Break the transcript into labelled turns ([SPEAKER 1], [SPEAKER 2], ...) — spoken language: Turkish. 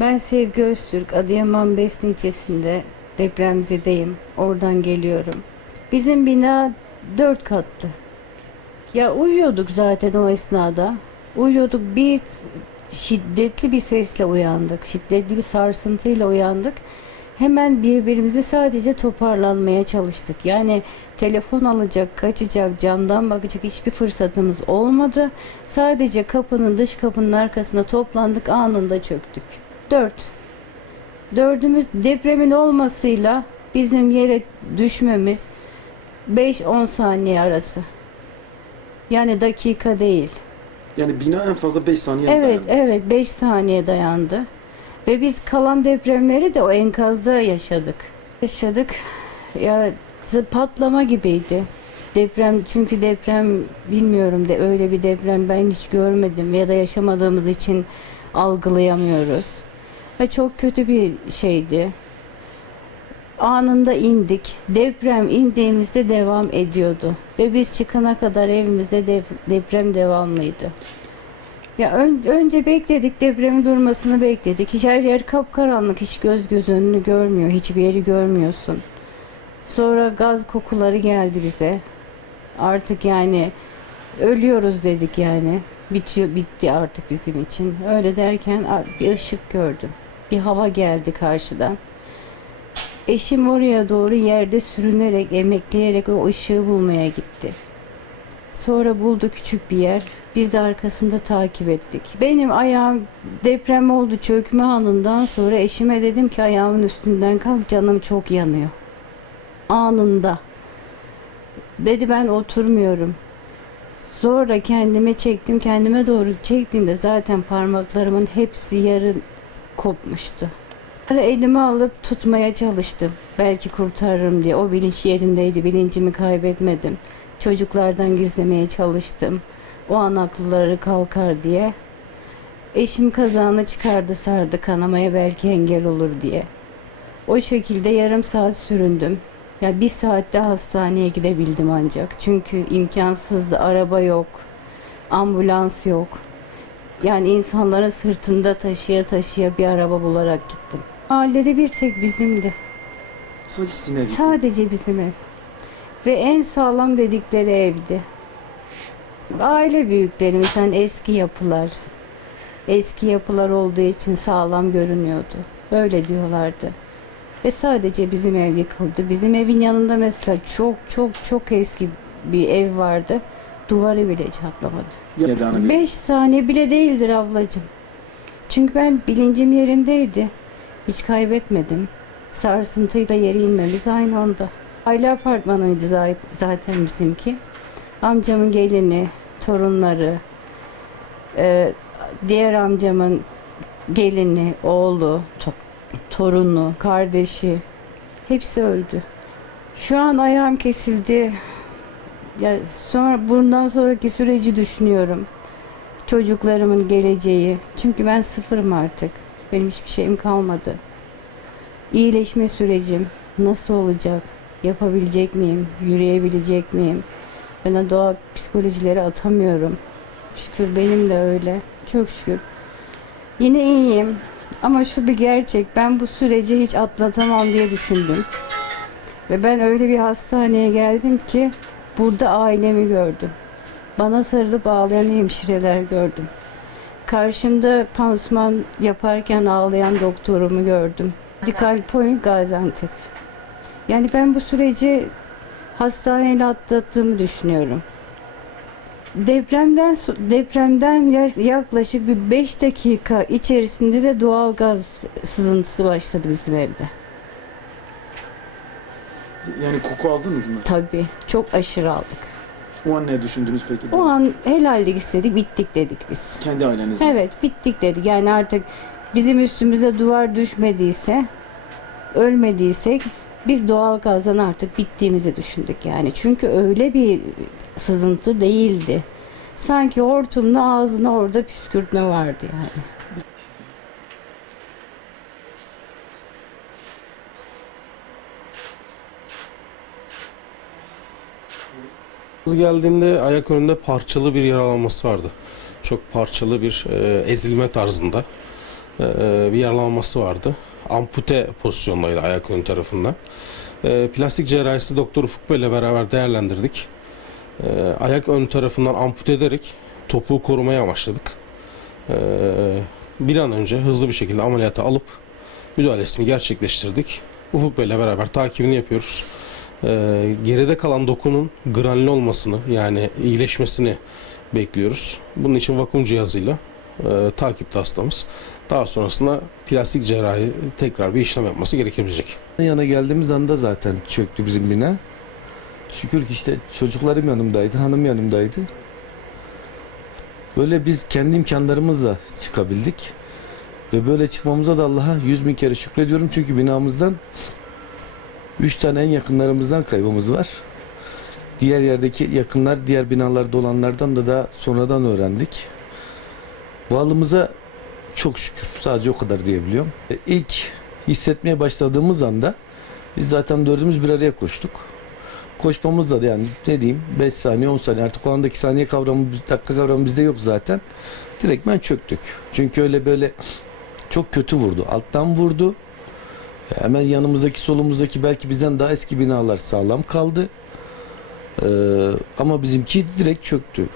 [SPEAKER 1] Ben Sevgi Öztürk, Adıyaman Besni ilçesinde depremzedeyim. Oradan geliyorum. Bizim bina dört katlı. Ya uyuyorduk zaten o esnada. Uyuyorduk bir şiddetli bir sesle uyandık. Şiddetli bir sarsıntıyla uyandık. Hemen birbirimizi sadece toparlanmaya çalıştık. Yani telefon alacak, kaçacak, camdan bakacak hiçbir fırsatımız olmadı. Sadece kapının dış kapının arkasına toplandık anında çöktük. Dört. Dördümüz depremin olmasıyla bizim yere düşmemiz 5-10 saniye arası. Yani dakika değil.
[SPEAKER 2] Yani bina en fazla 5 saniye
[SPEAKER 1] Evet,
[SPEAKER 2] dayandı.
[SPEAKER 1] evet 5 saniye dayandı. Ve biz kalan depremleri de o enkazda yaşadık. Yaşadık. Ya patlama gibiydi. Deprem çünkü deprem bilmiyorum de öyle bir deprem ben hiç görmedim ya da yaşamadığımız için algılayamıyoruz. Ve çok kötü bir şeydi. Anında indik. Deprem indiğimizde devam ediyordu. Ve biz çıkana kadar evimizde dep- deprem devamlıydı. Ya ön- önce bekledik depremin durmasını bekledik. Hiç her yer kapkaranlık, hiç göz göz önünü görmüyor, hiçbir yeri görmüyorsun. Sonra gaz kokuları geldi bize. Artık yani ölüyoruz dedik yani. Bitiyor, bitti artık bizim için. Öyle derken bir ışık gördüm. Bir hava geldi karşıdan. Eşim oraya doğru yerde sürünerek, emekleyerek o ışığı bulmaya gitti. Sonra buldu küçük bir yer. Biz de arkasında takip ettik. Benim ayağım deprem oldu çökme anından sonra eşime dedim ki ayağımın üstünden kalk canım çok yanıyor. Anında. Dedi ben oturmuyorum. Sonra kendime çektim. Kendime doğru çektiğimde zaten parmaklarımın hepsi yarı kopmuştu. Sonra Elimi alıp tutmaya çalıştım. Belki kurtarırım diye. O bilinç yerindeydi. Bilincimi kaybetmedim. Çocuklardan gizlemeye çalıştım. O an akılları kalkar diye. Eşim kazağını çıkardı sardı kanamaya belki engel olur diye. O şekilde yarım saat süründüm. Ya bir saatte hastaneye gidebildim ancak. Çünkü imkansızdı. Araba yok. Ambulans yok. Yani insanların sırtında taşıya taşıya bir araba bularak gittim. Mahallede bir tek bizimdi.
[SPEAKER 2] Sadece sinir.
[SPEAKER 1] Sadece bizim ev. Ve en sağlam dedikleri evdi. Aile büyüklerimiz hani eski yapılar. Eski yapılar olduğu için sağlam görünüyordu. Öyle diyorlardı. Ve sadece bizim ev yıkıldı. Bizim evin yanında mesela çok çok çok eski bir ev vardı. Duvarı bile
[SPEAKER 2] hani bir-
[SPEAKER 1] 5 saniye bile değildir ablacığım. Çünkü ben bilincim yerindeydi. Hiç kaybetmedim. Sarsıntıyla yere inmemiz aynı anda. Aile apartmanıydı za- zaten bizimki. Amcamın gelini, torunları, e, diğer amcamın gelini, oğlu, to- torunu, kardeşi hepsi öldü. Şu an ayağım kesildi. Ya sonra bundan sonraki süreci düşünüyorum. Çocuklarımın geleceği. Çünkü ben sıfırım artık. Benim hiçbir şeyim kalmadı. İyileşme sürecim nasıl olacak? Yapabilecek miyim? Yürüyebilecek miyim? Ben doğa psikolojileri atamıyorum. Şükür benim de öyle. Çok şükür. Yine iyiyim. Ama şu bir gerçek. Ben bu süreci hiç atlatamam diye düşündüm. Ve ben öyle bir hastaneye geldim ki burada ailemi gördüm. Bana sarılıp ağlayan hemşireler gördüm. Karşımda pansuman yaparken ağlayan doktorumu gördüm. Medikal Point Gaziantep. Yani ben bu süreci hastaneyle atlattığımı düşünüyorum. Depremden depremden ya- yaklaşık bir 5 dakika içerisinde de doğal gaz sızıntısı başladı bizim evde.
[SPEAKER 2] Yani koku aldınız mı?
[SPEAKER 1] Tabii çok aşırı aldık.
[SPEAKER 2] O an ne düşündünüz peki?
[SPEAKER 1] O an helallik istedik, bittik dedik biz.
[SPEAKER 2] Kendi ailenizde.
[SPEAKER 1] Evet, bittik dedik. Yani artık bizim üstümüze duvar düşmediyse, ölmediysek biz doğal gazdan artık bittiğimizi düşündük yani. Çünkü öyle bir sızıntı değildi. Sanki hortumla ağzına orada püskürtme vardı yani.
[SPEAKER 3] Kız geldiğinde ayak önünde parçalı bir yaralanması vardı. Çok parçalı bir e, ezilme tarzında. e, bir yaralanması vardı. Ampute pozisyondaydı ayak ön tarafından. E, plastik cerrahisi Doktor Ufuk Bey ile beraber değerlendirdik. E, ayak ön tarafından ampute ederek topuğu korumaya amaçladık. E, bir an önce hızlı bir şekilde ameliyata alıp müdahalesini gerçekleştirdik. Ufuk Bey ile beraber takibini yapıyoruz. Ee, geride kalan dokunun granül olmasını yani iyileşmesini bekliyoruz. Bunun için vakum cihazıyla e, takipte hastamız. Daha sonrasında plastik cerrahi tekrar bir işlem yapması gerekebilecek.
[SPEAKER 4] Yana geldiğimiz anda zaten çöktü bizim bina. Şükür ki işte çocuklarım yanımdaydı, hanım yanımdaydı. Böyle biz kendi imkanlarımızla çıkabildik. Ve böyle çıkmamıza da Allah'a yüz bin kere şükrediyorum. Çünkü binamızdan üç tane en yakınlarımızdan kaybımız var. Diğer yerdeki yakınlar, diğer binalarda olanlardan da daha sonradan öğrendik. Varlığımıza çok şükür. Sadece o kadar diyebiliyorum. E, İlk hissetmeye başladığımız anda biz zaten dördümüz bir araya koştuk. Koşmamızla da yani ne diyeyim 5 saniye 10 saniye artık o andaki saniye kavramı dakika kavramı bizde yok zaten. Direktmen çöktük. Çünkü öyle böyle çok kötü vurdu. Alttan vurdu. Hemen yanımızdaki solumuzdaki belki bizden daha eski binalar sağlam kaldı. Ee, ama bizimki direkt çöktü.